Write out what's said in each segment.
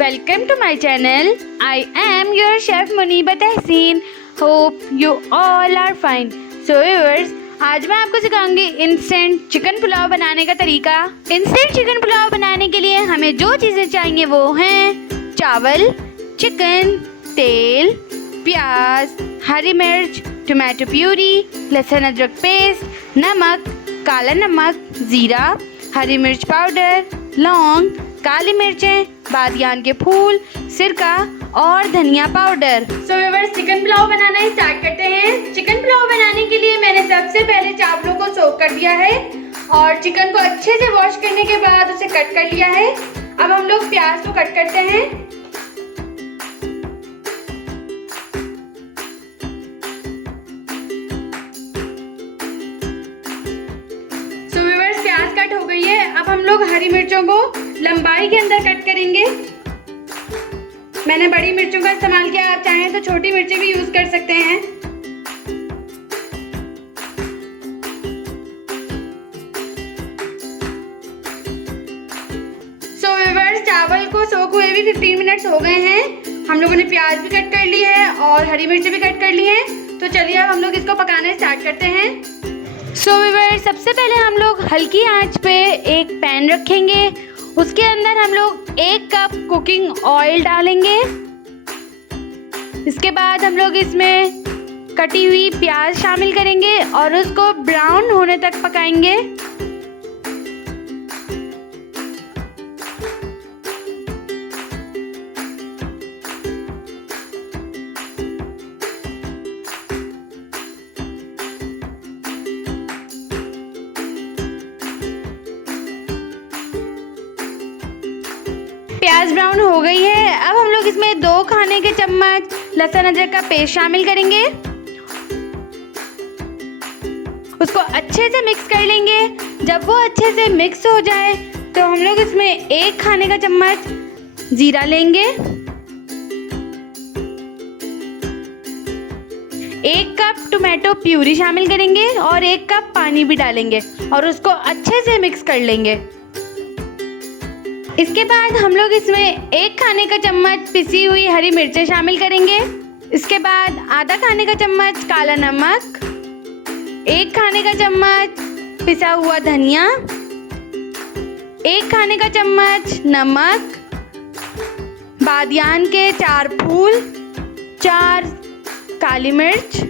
Welcome to my channel. I am your chef Muniba Tehseen. Hope you all are fine. So viewers, आज मैं आपको सिखाऊंगी instant chicken pulao बनाने का तरीका। Instant chicken pulao बनाने के लिए हमें जो चीज़ें चाहिए वो हैं चावल, चिकन, तेल, प्याज, हरी मिर्च, टमाटो प्यूरी, लहसुन अदरक पेस्ट, नमक, काला नमक, ज़ीरा, हरी मिर्च पाउडर, लौंग, काली मिर्चें, बादियान के फूल, सिरका और धनिया powder. So viewers, chicken pulao बनाना स्टार्ट करते हैं। चिकन पुलाव बनाने के लिए मैंने सबसे पहले चावलों को सोक कर दिया है और चिकन को अच्छे से वॉश करने के बाद उसे कट कर लिया है। अब हम लोग प्याज को कट करते हैं। सो व्यूअर्स, प्याज कट हो गई है। अब हम लोग हरी मिर्चों को लंबाई के अंदर कट करेंगे। मैंने बड़ी मिर्चों का इस्तेमाल किया, आप चाहें तो छोटी मिर्ची भी यूज कर सकते हैं। सो व्यूअर्स, चावल को सोक हुए भी 15 मिनट्स हो गए हैं। हम लोगों ने प्याज भी कट कर ली है और हरी मिर्ची भी कट कर ली है। तो चलिए अब हम लोग इसको पकाना स्टार्ट करते हैं। सो व्यूअर्स, सबसे पहले हम लोग हल्की आंच पे एक पैन रखेंगे। उसके अंदर हम लोग 1 कप कुकिंग ऑयल डालेंगे। इसके बाद हम लोग इसमें कटी हुई प्याज शामिल करेंगे और उसको ब्राउन होने तक पकाएंगे। प्याज ब्राउन हो गई है। अब हम लोग इसमें 2 खाने के चम्मच लहसुन अदरक का पेस्ट शामिल करेंगे। उसको अच्छे से मिक्स कर लेंगे। जब वो अच्छे से मिक्स हो जाए तो हम लोग इसमें 1 खाने का चम्मच जीरा लेंगे, 1 कप टमाटो प्यूरी शामिल करेंगे और 1 कप पानी भी डालेंगे और उसको अच्छे से मिक्स कर लेंगे। इसके बाद हम लोग इसमें 1 खाने का चम्मच पिसी हुई हरी मिर्चें शामिल करेंगे। इसके बाद आधा खाने का चम्मच काला नमक, 1 खाने का चम्मच पिसा हुआ धनिया, 1 खाने का चम्मच नमक, बादियान के 4 फूल, 4 काली मिर्च,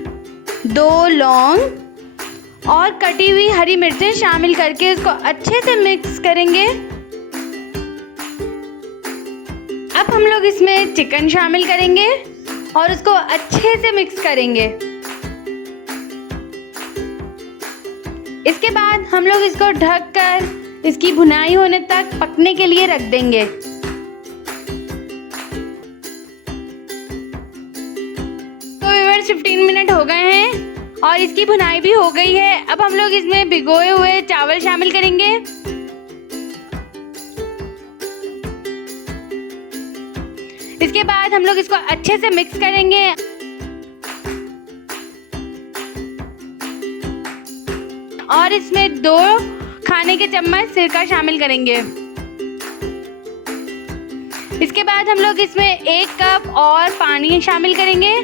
2 लौंग और कटी हुई हरी मिर्चें शामिल करके इसको अच्छे से मिक्स करेंगे। अब हम लोग इसमें चिकन शामिल करेंगे और उसको अच्छे से मिक्स करेंगे। इसके बाद हम लोग इसको ढककर इसकी भुनाई होने तक पकने के लिए रख देंगे। तो व्यूअर्स, 15 मिनट हो गए हैं और इसकी भुनाई भी हो गई है। अब हम लोग इसमें भिगोए हुए चावल शामिल करेंगे। इसके बाद हम लोग इसको अच्छे से मिक्स करेंगे और इसमें 2 खाने के चम्मच सिरका शामिल करेंगे। इसके बाद हम लोग इसमें 1 कप और पानी शामिल करेंगे।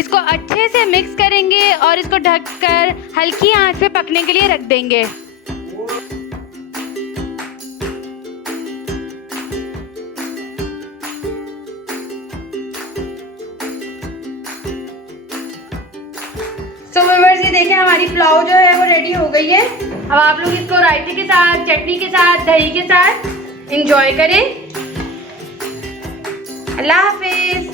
इसको अच्छे से मिक्स करेंगे और इसको ढककर हल्की आंच पे पकने के लिए रख देंगे। तो व्यूअर्स, ये देखिए हमारी पुलाव जो है वो रेडी हो गई है। अब आप लोग इसको रायते के साथ, चटनी के साथ, दही के साथ एंजॉय करें। अल्लाह हाफिज।